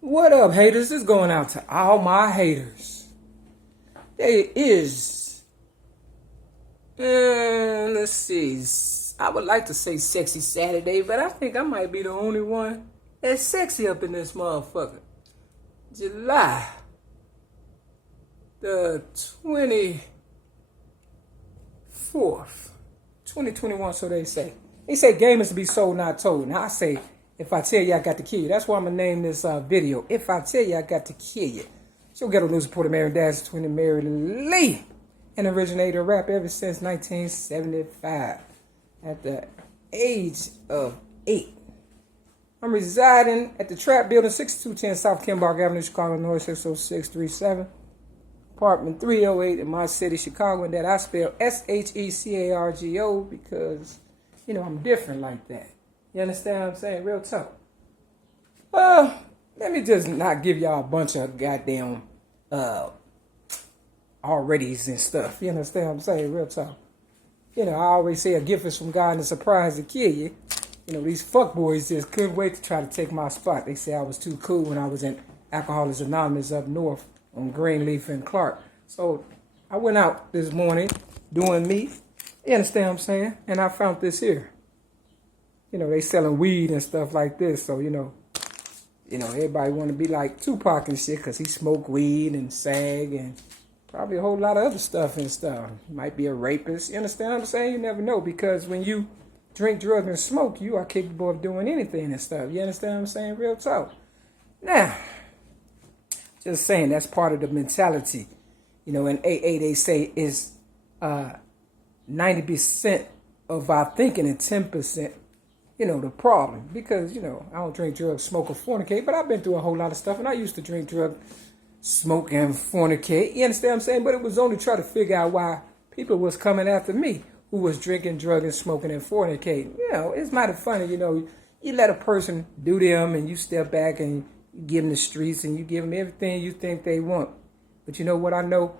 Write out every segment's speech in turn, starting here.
What up, haters? This is going out to all my haters. There is, let's see, I would like to say sexy Saturday, but I think I might be the only one that's sexy up in this motherfucker. July the 24th, 2021, so they say. They say gamers to be sold, not told. Now I say, if I tell you I got to kill you. That's why I'm going to name this video, If I Tell You I Got to Kill You. So Ghetto News reporter MARY-MACK-U-LE, twin of Mary-Lee, an originator of rap ever since 1975. At the age of 8. I'm residing at the Trap Building, 6210 South Kenbark Avenue, Chicago, Illinois, 60637. Apartment 308 in my city, Chicago, and that I spell S-H-E-C-A-R-G-O because, you know, I'm different like that. You understand what I'm saying? Real talk. Let me just not give y'all a bunch of goddamn alreadys and stuff. You understand what I'm saying? Real talk. You know, I always say a gift is from God and a surprise to kill you. You know, these fuckboys just couldn't wait to try to take my spot. They say I was too cool when I was in Alcoholics Anonymous up north on Greenleaf and Clark. So I went out this morning doing me. You understand what I'm saying? And I found this here. You know, they selling weed and stuff like this. So, you know, everybody want to be like Tupac and shit because he smoked weed and sag and probably a whole lot of other stuff and stuff. Might be a rapist. You understand what I'm saying? You never know, because when you drink, drug, and smoke, you are capable of doing anything and stuff. You understand what I'm saying? Real talk. Now, just saying, that's part of the mentality. You know, in AA, they say is 90% of our thinking and 10%, you know, the problem. Because, you know, I don't drink, drugs, smoke, or fornicate, but I've been through a whole lot of stuff, and I used to drink, drug, smoke, and fornicate. You understand what I'm saying? But it was only trying to figure out why people was coming after me who was drinking, drugging, smoking, and fornicating. You know, it's mighty funny, you know, you let a person do them and you step back and you give them the streets and you give them everything you think they want. But you know what I know?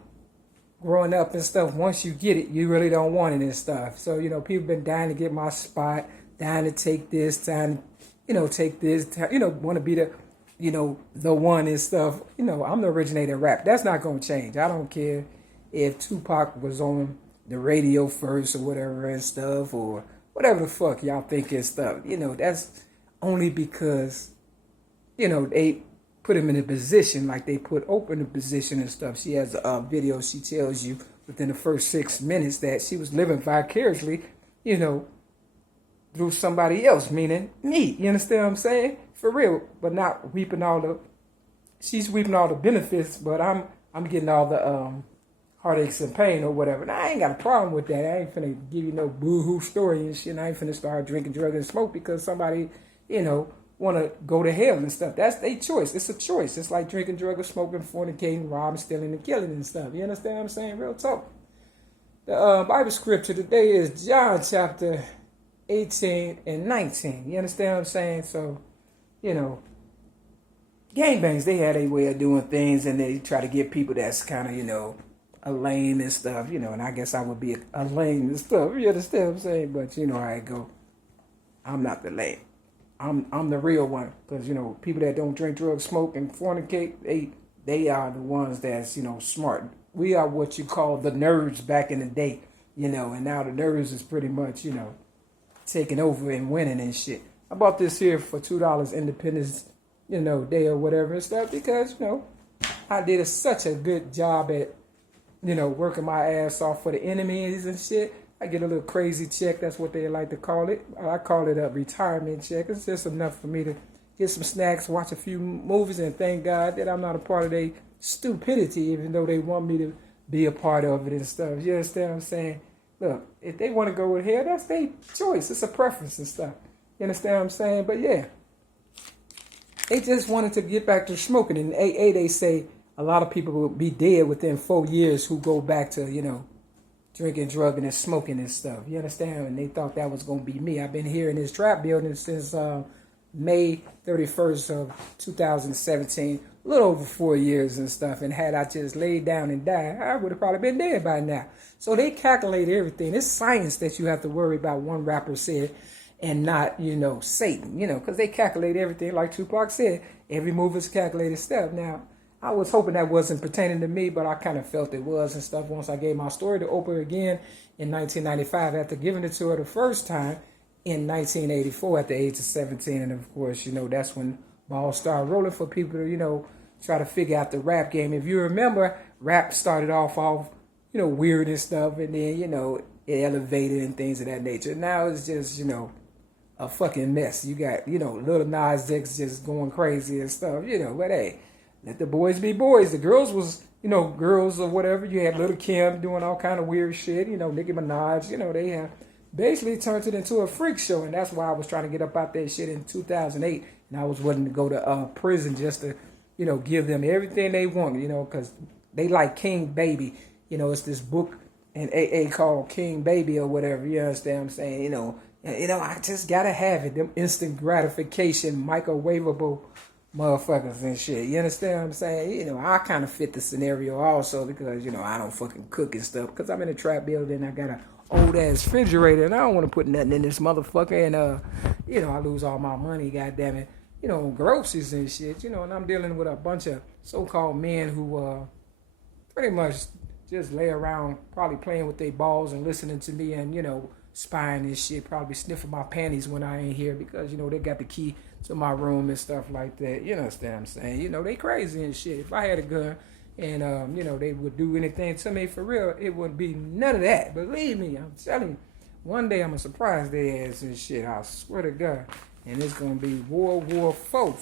Growing up and stuff, once you get it, you really don't want it and stuff. So, you know, people been dying to get my spot, dying to take this, dying to, you know, take this, you know, want to be the, you know, the one and stuff. You know, I'm the originator of rap. That's not going to change. I don't care if Tupac was on the radio first or whatever and stuff, or whatever the fuck y'all think and stuff. You know, that's only because, you know, they put him in a position like they put Oprah in a position and stuff. She has a video. She tells you within the first 6 minutes that she was living vicariously, you know, through somebody else, meaning me. You understand what I'm saying? For real, but not reaping all the, she's reaping all the benefits, but I'm getting all the heartaches and pain or whatever. Now, I ain't got a problem with that. I ain't finna give you no boo-hoo story and shit. I ain't finna start drinking, drugs, and smoke because somebody, you know, want to go to hell and stuff. That's their choice. It's a choice. It's like drinking, drugs, smoking, fornicating, robbing, stealing, and killing and stuff. You understand what I'm saying? Real talk. The Bible scripture today is John chapter 18 and 19. You understand what I'm saying? So, you know, gangbangs, they had a way of doing things, and they try to get people that's kind of, you know, a lame and stuff, you know, and I guess I would be a lame and stuff. You understand what I'm saying? But you know how I go. I'm not the lame. I'm the real one, because, you know, people that don't drink, drugs, smoke, and fornicate, they are the ones that's, you know, smart. We are what you call the nerds back in the day, you know, and now the nerds is pretty much, you know, taking over and winning and shit. I bought this here for $2 Independence, you know, Day or whatever and stuff, because, you know, I did such a good job at, you know, working my ass off for the enemies and shit. I get a little crazy check. That's what they like to call it. I call it a retirement check. It's just enough for me to get some snacks, watch a few movies, and thank God that I'm not a part of their stupidity, even though they want me to be a part of it and stuff. You understand what I'm saying? Look, if they want to go with hell, that's their choice. It's a preference and stuff. You understand what I'm saying? But yeah, they just wanted to get back to smoking. In AA, they say a lot of people will be dead within 4 years who go back to, you know, drinking, drugging, and smoking and stuff. You understand? And they thought that was going to be me. I've been here in this trap building since May 31st of 2017, a little over 4 years and stuff. And had I just laid down and died, I would have probably been dead by now. So they calculate everything. It's science that you have to worry about, one rapper said, and not, Satan, because they calculate everything. Like Tupac said, every move is a calculated step. Now, I was hoping that wasn't pertaining to me, but I kind of felt it was and stuff once I gave my story to Oprah again in 1995 after giving it to her the first time in 1984 at the age of 17. And of course, that's when balls started rolling for people to, try to figure out the rap game. If you remember, rap started off, weird and stuff, and then, it elevated and things of that nature. Now it's just, a fucking mess. You got, Lil Nas X just going crazy and stuff, but hey, let the boys be boys. The girls was, girls or whatever. You had Lil Kim doing all kind of weird shit, Nicki Minaj, they have basically turned it into a freak show, and that's why I was trying to get up out that shit in 2008, and I was willing to go to prison just to, give them everything they want, because they like King Baby. It's this book in AA called King Baby or whatever, you understand what I'm saying, I just gotta have it, them instant gratification, microwavable motherfuckers and shit, you understand what I'm saying, I kind of fit the scenario also because, I don't fucking cook and stuff, because I'm in a trap building, I got a old ass refrigerator, and I don't want to put nothing in this motherfucker, and I lose all my money, goddamn it, groceries and shit, and I'm dealing with a bunch of so-called men who pretty much just lay around, probably playing with their balls and listening to me, and spying and shit, probably sniffing my panties when I ain't here because they got the key to my room and stuff like that. You understand what I'm saying? They crazy and shit. If I had a gun, and they would do anything to me for real, it wouldn't be none of that. Believe me, I'm telling you, one day I'm gonna surprise their ass and shit. I swear to God, and it's gonna be World War IV.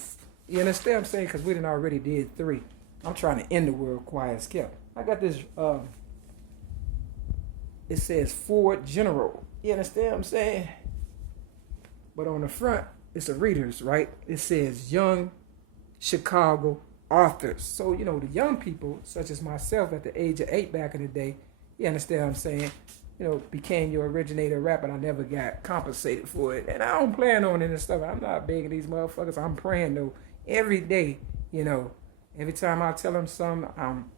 You understand what I'm saying? Because we done already did 3. I'm trying to end the world quiet as kept. I got this. It says Ford General. You understand what I'm saying? But on the front, it's the readers, right? It says Young Chicago Authors. So, the young people, such as myself at the age of 8 back in the day, you understand what I'm saying? Became your originator rapper, and I never got compensated for it. And I don't plan on it and stuff. I'm not begging these motherfuckers. I'm praying, though, every day, Every time I tell them something, I'm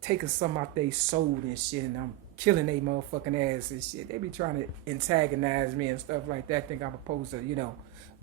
taking something out they soul and shit, and I'm killing they motherfucking ass and shit. They be trying to antagonize me and stuff like that. Think I'm supposed to,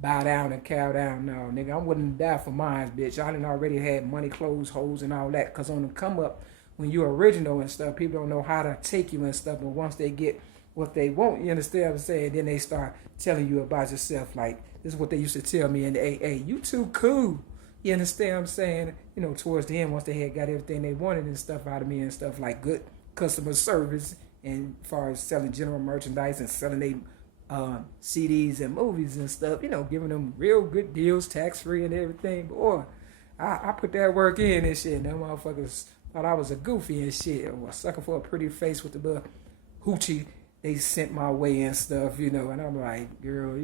bow down and cow down. No, nigga, I'm willing to die for mine, bitch. I done already had money, clothes, hoes, and all that. Because on the come up, when you're original and stuff, people don't know how to take you and stuff. But once they get what they want, you understand what I'm saying? Then they start telling you about yourself. Like, this is what they used to tell me in the AA. You too cool. You understand what I'm saying? Towards the end, once they had got everything they wanted and stuff out of me and stuff like good customer service and as far as selling general merchandise and selling they CDs and movies and stuff, giving them real good deals, tax-free and everything. Boy, I put that work in and shit. Them motherfuckers thought I was a goofy and shit, or a sucker for a pretty face with the little hoochie they sent my way and stuff, and I'm like, girl,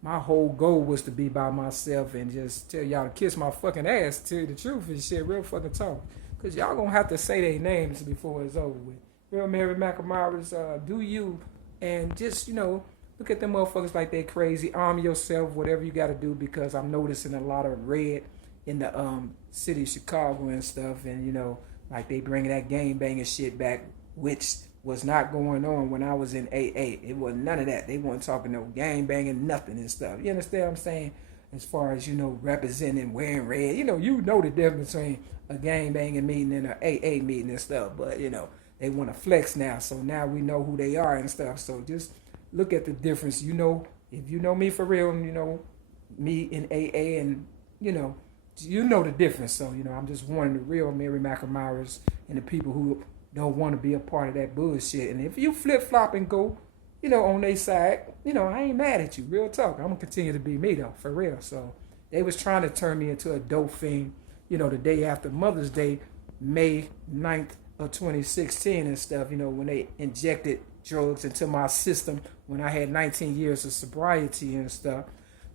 my whole goal was to be by myself and just tell y'all to kiss my fucking ass, tell you the truth and shit, real fucking talk. Because y'all gonna have to say their names before it's over with. Real Mary-Mack-U-Le's, do you, and just, look at them motherfuckers like they crazy. Arm yourself, whatever you gotta do, because I'm noticing a lot of red in the city of Chicago and stuff, and, like they bringing that gang banging shit back, which was not going on when I was in AA. It was none of that. They weren't talking no gang banging, nothing and stuff. You understand what I'm saying? As far as, representing, wearing red. You know the difference between a gang banging meeting and an AA meeting and stuff. But, they want to flex now. So now we know who they are and stuff. So just look at the difference. If you know me for real, me in AA and, you know the difference. So, I'm just warning the real Mary-Mack-U-Le's and the people who don't want to be a part of that bullshit. And if you flip-flop and go, on their side, I ain't mad at you. Real talk. I'm going to continue to be me, though, for real. So they was trying to turn me into a dope fiend, the day after Mother's Day, May 9th of 2016 and stuff, when they injected drugs into my system when I had 19 years of sobriety and stuff.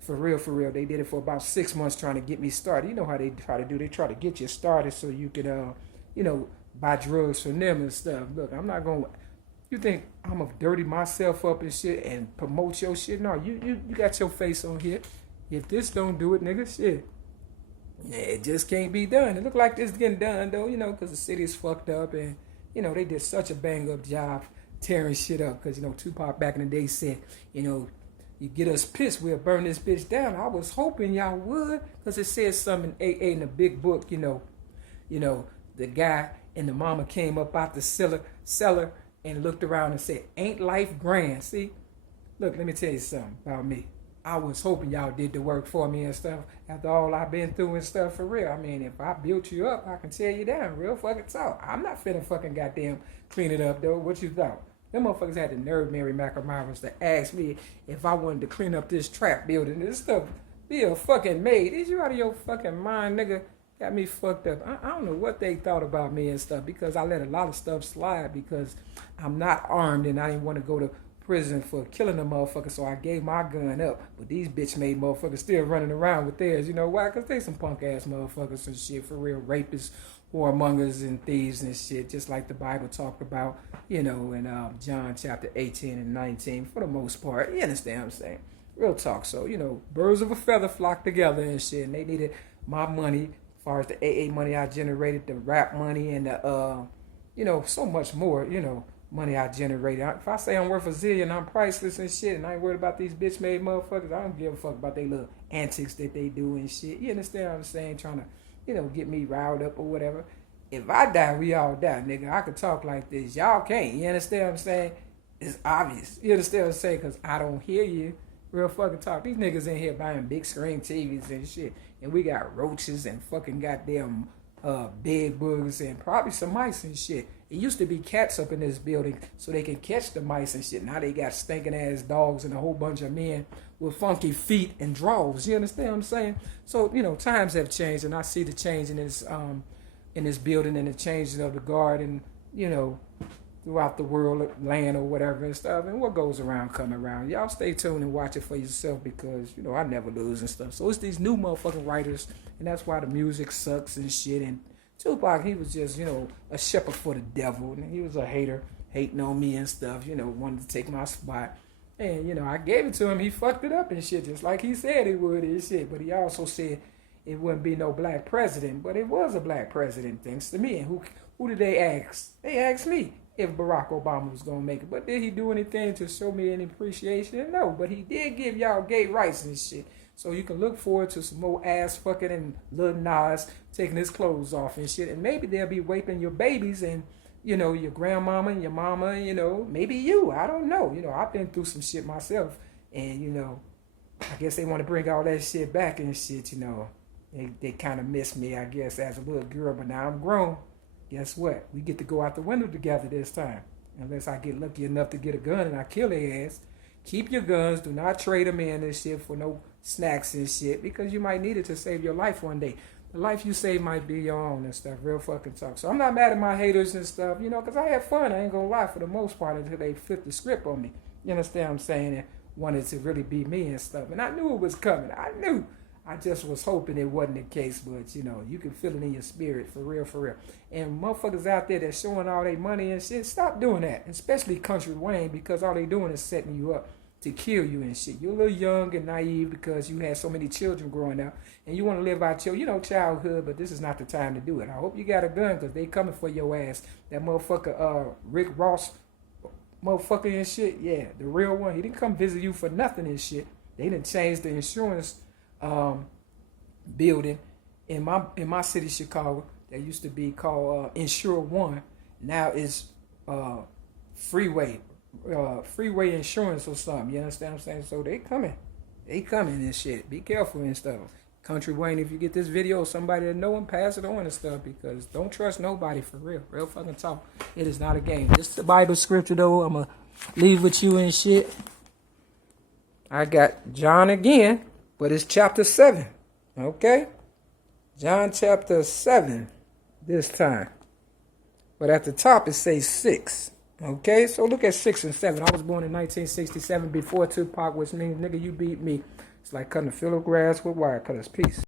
For real. They did it for about 6 months trying to get me started. You know how they try to do. They try to get you started so you could, buy drugs from them and stuff. Look, I'm not going to... You think I'm going to dirty myself up and shit and promote your shit? No, you got your face on here. If this don't do it, nigga, shit. Yeah, it just can't be done. It look like this is getting done, though, because the city is fucked up and, they did such a bang-up job tearing shit up. Because, Tupac back in the day said, you get us pissed, we'll burn this bitch down. I was hoping y'all would, because it says something in AA in the big book, the guy and the mama came up out the cellar and looked around and said, ain't life grand? See? Look, let me tell you something about me. I was hoping y'all did the work for me and stuff after all I've been through and stuff, for real. I mean, if I built you up, I can tear you down. Real fucking talk. I'm not finna fucking goddamn clean it up, though. What you thought? Them motherfuckers had the nerve, MARY-MACK-U-LE, to ask me if I wanted to clean up this trap building. This stuff be a fucking maid. Is you out of your fucking mind, nigga? Got me fucked up. I don't know what they thought about me and stuff, because I let a lot of stuff slide because I'm not armed and I didn't want to go to prison for killing a motherfucker, so I gave my gun up. But these bitch-made motherfuckers still running around with theirs. You know why? Because they some punk-ass motherfuckers and shit, for real. Rapists, whoremongers, and thieves and shit, just like the Bible talked about, in John chapter 18 and 19, for the most part. You understand what I'm saying? Real talk. So, birds of a feather flock together and shit, and they needed my money, as far as the AA money I generated, the rap money, and the, so much more, money I generated. If I say I'm worth a zillion, I'm priceless and shit, and I ain't worried about these bitch-made motherfuckers. I don't give a fuck about their little antics that they do and shit. You understand what I'm saying? Trying to, get me riled up or whatever. If I die, we all die, nigga. I could talk like this. Y'all can't. You understand what I'm saying? It's obvious. You understand what I'm saying? Because I don't hear you. Real fucking talk. These niggas in here buying big screen TVs and shit. And we got roaches and fucking goddamn bed bugs and probably some mice and shit. It used to be cats up in this building so they can catch the mice and shit. Now they got stinking ass dogs and a whole bunch of men with funky feet and drawers. You understand what I'm saying? So, times have changed, and I see the change in this building and the changing of the guard and, throughout the world, land or whatever and stuff. And what goes around come around. Y'all stay tuned and watch it for yourself, because, I never lose and stuff. So it's these new motherfucking writers, and that's why the music sucks and shit. And Tupac, he was just, a shepherd for the devil. And he was a hater, hating on me and stuff, wanted to take my spot. And, I gave it to him. He fucked it up and shit, just like he said he would and shit. But he also said it wouldn't be no black president. But it was a black president, thanks to me. And who did they ask? They asked me if Barack Obama was going to make it. But did he do anything to show me any appreciation? No, but he did give y'all gay rights and shit. So you can look forward to some more ass fucking and Lil Nas taking his clothes off and shit. And maybe they'll be raping your babies and, your grandmama and your mama, maybe you. I don't know. I've been through some shit myself. And, I guess they want to bring all that shit back and shit, They kind of miss me, I guess, as a little girl. But now I'm grown. Guess what? We get to go out the window together this time. Unless I get lucky enough to get a gun and I kill their ass. Keep your guns. Do not trade them in and shit for no snacks and shit, because you might need it to save your life one day. The life you save might be your own and stuff. Real fucking talk. So I'm not mad at my haters and stuff, because I had fun. I ain't gonna lie, for the most part, until they flipped the script on me. You understand what I'm saying? And wanted to really be me and stuff. And I knew it was coming. I knew. I just was hoping it wasn't the case, but, you can feel it in your spirit, for real, for real. And motherfuckers out there that's showing all their money and shit, stop doing that, especially Kountry Wayne, because all they doing is setting you up to kill you and shit. You're a little young and naive because you had so many children growing up, and you want to live out your, childhood, but this is not the time to do it. I hope you got a gun, because they coming for your ass. That motherfucker, Rick Ross, motherfucker and shit, yeah, the real one, he didn't come visit you for nothing and shit. They didn't change the insurance building in my city, Chicago, that used to be called Insure One. Now it's Freeway Insurance or something. You understand what I'm saying? So they coming and shit. Be careful and stuff. Kountry Wayne, if you get this video, somebody that know him, pass it on and stuff, because don't trust nobody, for real. Real fucking talk. It is not a game. This is the Bible scripture though. I'm gonna leave with you and shit. I got John again, but it's chapter 7. Okay? John chapter 7 this time. But at the top it says 6. Okay? So look at 6 and 7. I was born in 1967 before Tupac, which means, nigga, you beat me. It's like cutting a field of grass with wire cutters. Peace.